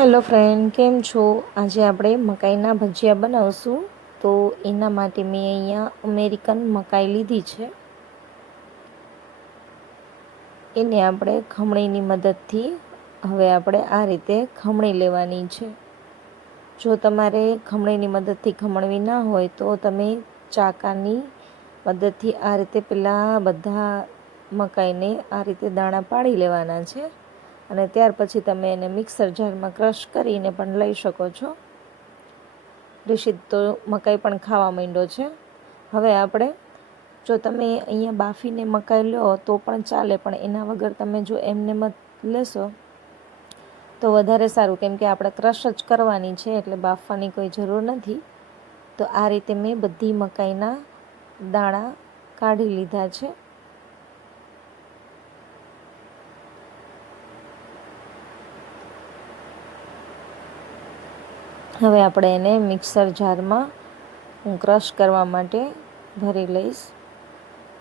Hello friend, કેમ છો? આજે આપણે મકાઈના ભજીયા બનાવશું. તો એના માટે મેં અહીંયા અમેરિકન મકાઈ લીધી છે. એને આપણે ખમણીની મદદથી હવે આપણે આ રીતે ખમણી લેવાની છે. જો તમારે ખમણીની મદદથી ખમણવી ના હોય તો તમે ચાકાની મદદથી આ રીતે પહેલાં બધા મકાઈને આ રીતે દાણા પાડી લેવાના છે અને ત્યાર પછી તમે એને મિક્સર જારમાં ક્રશ કરીને પણ લઈ શકો છો. રિશિદ તો મકાઈ પણ ખાવા માંડ્યો છે. હવે આપણે જો તમે અહીંયા બાફીને મકાઈ લો તો પણ ચાલે, પણ એના વગર તમે જો એમને મત લેશો તો વધારે સારું, કેમ કે આપણે ક્રશ જ કરવાની છે એટલે બાફવાની કોઈ જરૂર નથી. તો આ રીતે મેં બધી મકાઈના દાણા કાઢી લીધા છે. હવે આપણે એને મિક્સર જારમાં હું ક્રશ કરવા માટે ભરી લઈશ.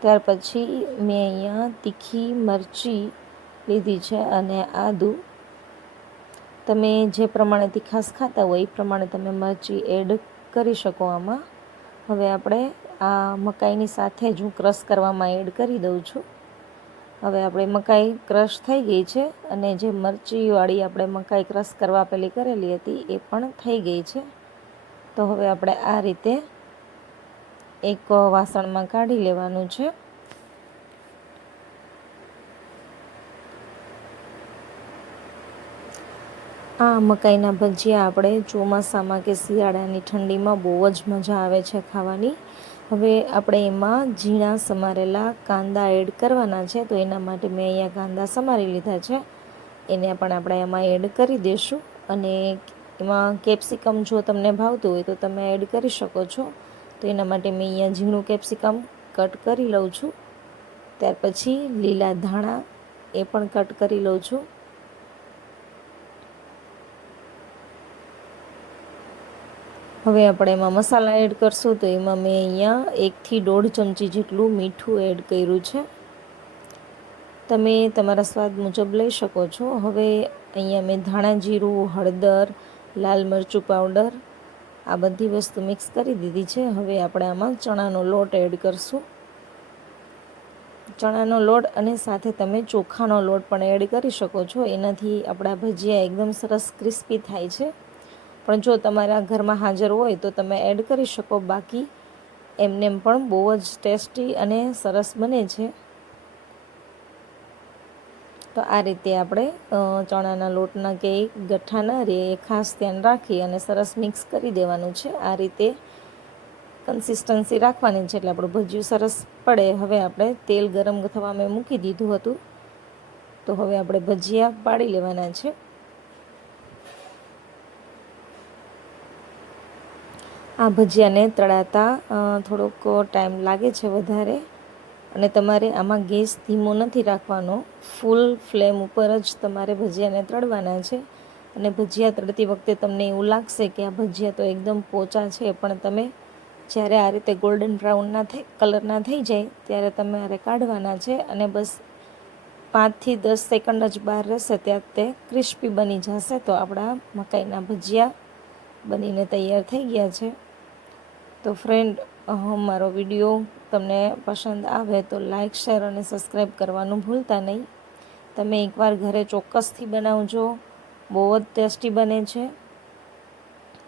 ત્યાર પછી મેં અહીંયા તીખી મરચી લીધી છે અને આદું. તમે જે પ્રમાણે તીખાશ ખાતા હોય એ પ્રમાણે તમે મરચી એડ કરી શકો આમાં. હવે આપણે આ મકાઈની સાથે જ હું ક્રશ કરવામાં એડ કરી દઉં છું. હવે આપણે મકાઈ ક્રશ થઈ ગઈ છે અને જે મરચીવાળી આપણે મકાઈ ક્રશ કરવા પેલી કરેલી હતી એ પણ થઈ ગઈ છે. તો હવે આપણે આ રીતે એક વાસણમાં કાઢી લેવાનું છે. આ મકાઈના ભજીયા આપણે ચોમાસામાં કે શિયાળાની ઠંડીમાં બહુ જ મજા આવે છે ખાવાની. હવે આપણે એમાં ઝીણા સમારેલા કાંદા એડ કરવાના છે. તો એના માટે મેં અહીંયા કાંદા સમારી લીધા છે. એને પણ આપણે એમાં એડ કરી દઈશું અને એમાં કેપ્સિકમ જો તમને ભાવતું હોય તો તમે એડ કરી શકો છો. તો એના માટે મેં અહીંયા ઝીણું કેપ્સિકમ કટ કરી લઉં છું. ત્યાર પછી લીલા ધાણા એ પણ કટ કરી લઉં છું. હવે આપણે એમાં મસાલા એડ કરશું. તો એમાં મેં અહીંયા 1 થી 1.5 ચમચી જેટલું મીઠું એડ કર્યું છે. તમે તમારા સ્વાદ મુજબ લઈ શકો છો. હવે અહીંયા મેં ધાણા જીરું, હળદર, લાલ મરચું પાવડર આ બધી વસ્તુ મિક્સ કરી દીધી છે. હવે આપણે આમાં ચણાનો લોટ એડ કરશું. ચણાનો લોટ અને સાથે તમે ચોખાનો લોટ પણ એડ કરી શકો છો. એનાથી આપણા ભજીયા એકદમ સરસ ક્રિસ્પી થાય છે. પણ જો તમારા ઘરમાં હાજર હોય તો તમે એડ કરી શકો, બાકી એમનેમ પણ બહુ જ ટેસ્ટી અને સરસ બને છે. તો આ રીતે આપણે ચણાના લોટના કે ગઠ્ઠા ન રહે એ ખાસ ધ્યાન રાખી અને સરસ મિક્સ કરી દેવાનું છે. આ રીતે કન્સિસ્ટન્સી રાખવાની છે એટલે આપણું ભજીયું સરસ પડે. હવે આપણે તેલ ગરમ થવા મેં મૂકી દીધું હતું. તો હવે આપણે ભજીયા પાડી લેવાના છે. આ ભજીયાને તળાતા થોડોક ટાઈમ લાગે છે વધારે, અને તમારે આમાં ગેસ ધીમો નથી રાખવાનો, ફૂલ ફ્લેમ ઉપર જ તમારે ભજીયાને તળવાના છે. અને ભજીયા તળતી વખતે તમને એવું લાગશે કે આ ભજીયા તો એકદમ પોચા છે, પણ તમે જ્યારે આ રીતે ગોલ્ડન બ્રાઉનના કલરના થઈ જાય ત્યારે તમારે કાઢવાના છે અને બસ 5 થી 10 સેકન્ડ જ બહાર રહેશે ત્યાં તે ક્રિસ્પી બની જશે. તો આપણા મકાઈના ભજીયા બનીને તૈયાર થઈ ગયા છે. તો ફ્રેન્ડ, મારો વિડીયો તમને પસંદ આવે તો લાઇક, શેર અને સબસ્ક્રાઈબ કરવાનું ભૂલતા નહીં. તમે એકવાર ઘરે ચોક્કસથી બનાવજો, બહુ જ ટેસ્ટી બને છે.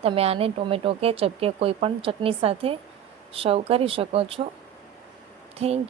તમે આને ટોમેટો કેચઅપ કે કોઈ પણ ચટણી સાથે સર્વ કરી શકો છો. Thank you.